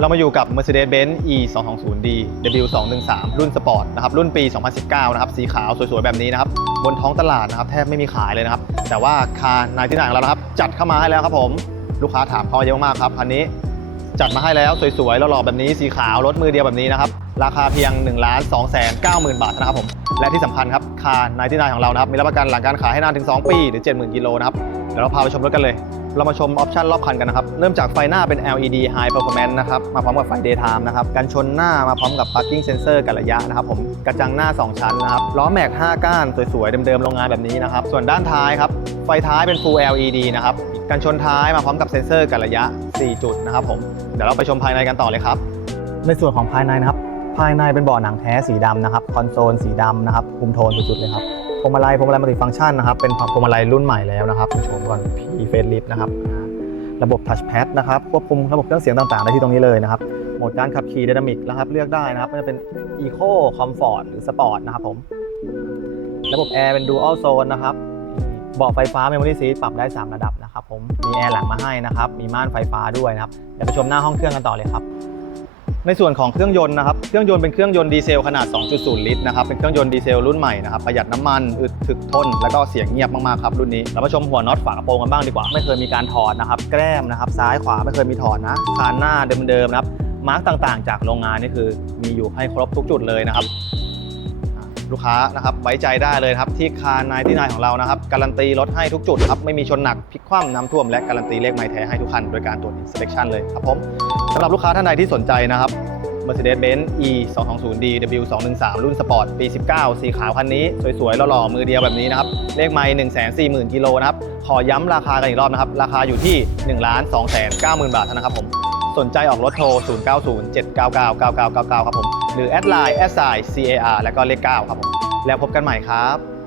เรามาอยู่กับ Mercedes-Benz E 2 2 0 D W 2 1 3รุ่นสปอร์ตนะครับ รุ่นปี 2019 นะครับ สีขาวสวยๆ แบบนี้นะครับ บนท้องตลาดนะครับ แทบไม่มีขายเลยนะครับ แต่ว่าคาร์นายที่ไหนของเรานะครับ จัดเข้ามาให้แล้วครับผม ลูกค้าถามเข้ามาเยอะมากครับ คันนี้ จัดมาให้แล้วสวยๆหล่อๆแบบนี้สีขาวรถมือเดียวแบบนี้นะครับ ราคาเพียง1 2 9 0 0 0 0บาทนะครับผม และที่สำคัญครับคาร์นายที่นายของเรานะครับมีรับประกันหลังการขายให้นานถึง 2 ปี หรือ 70,000กิโลนะครับ เดี๋ยวเราพาไปชมรถกันเลย เรามาชมออปชันรอบคันกันนะครับ เริ่มจากไฟหน้าเป็น LED High Performance นะครับมาพร้อมกับไฟ Daytime นะครับกันชนหน้ามาพร้อมกับ Parking Sensor กันระยะนะครับผมกระจังหน้า 2 ชั้นนะครับล้อแม็ก5ก้านสวยๆเดิมๆโรงงานแบบนี้นะครับส่วนด้านท้ายครับไฟท้ายเป็น Full LED นะครับกันชนท้ายมาพร้อมกับเซ็นเซอร์กันระยะ 4 จุดนะครับผม เดี๋ยวเราไปชมภายในกันต่อเลยครับ ในส่วนของภายในนะครับ ภายในเป็นเบาะหนังแท้สีดำนะครับ คอนโซลสีดำนะครับคุมโทนสุดๆเลยครับพวงมาลัยพวงมาลัยมัลติฟังก์ชันนะครับ เป็นพวงมาลัยรุ่นใหม่แล้วนะครับชมก่อน P Facelift นะครับ ระบบทัชแพดนะครับ ควบคุมระบบเครื่องเสียงต่างๆ ได้ที่ตรงนี้เลยนะครับ โหมดการขับขี่ d y นามิกนะครับ เลือกได้นะครับจะเป็น Eco Comfort หรือ Sport นะครับผม ระบบแอร์เป็น Dual Zone นะครับ เบาะไฟฟ้า Memory Seat ปรับได้ 3 ระดับนะครับผม มีแอร์หลังมาให้นะครับ มีม่านไฟฟ้าด้วยนะครับ เดี๋ยวไปชมหน้าห้องเครื่องกันต่อเลยครับ ในส่วนของเครื่องยนต์นะครับ เครื่องยนต์เป็นเครื่องยนต์ดีเซลขนาด 2.0 ลิตรนะครับ เป็นเครื่องยนต์ดีเซลรุ่นใหม่นะครับ ประหยัดน้ำมัน อึดถึกทน แล้วก็เสียงเงียบมากๆครับรุ่นนี้ เรามาชมหัวน็อตฝากระโปรงกันบ้างดีกว่า ไม่เคยมีการถอดนะครับ แกล้มนะครับ ซ้ายขวาไม่เคยมีถอดนะ คานหน้าเดิมๆนะครับ มาร์กต่างๆ จากโรงงานนี่คือมีอยู่ให้ครบทุกจุดเลยนะครับ ลูกค้านะครับไว้ใจได้เลยครับที่คารนายที่นายของเรานะครับการันตีรถให้ทุกจุดครับไม่มีชนหนักพลิกคว่ำน้ำท่วมและการันตีเลขไม้แท้ให้ทุกคันโดยการตรวจ inspection เลยครับผมสำหรับลูกค้าท่านใดที่สนใจนะครับ Mercedes-Benz E 2 2 0 D W 2 1 3รุ่นสปอร์ตปี 19 สีขาวคันนี้ สวยๆหล่อๆมือเดียวแบบนี้นะครับ เลขไม้1 4 0 0 0 0 กิโลนะครับ ขอย้ำราคากันอีกรอบนะครับ ราคาอยู่ที่ 1 2 9 0 0 0 0 บาทเท่านั้นครับผม สนใจออกรถโทร 0 9 0 7 9 9 9 9 9 9 ครับผม หรือแอดไลน์แอดไซน์ CAR แล้วก็เลข9ครับผมแล้วพบกันใหม่ครับ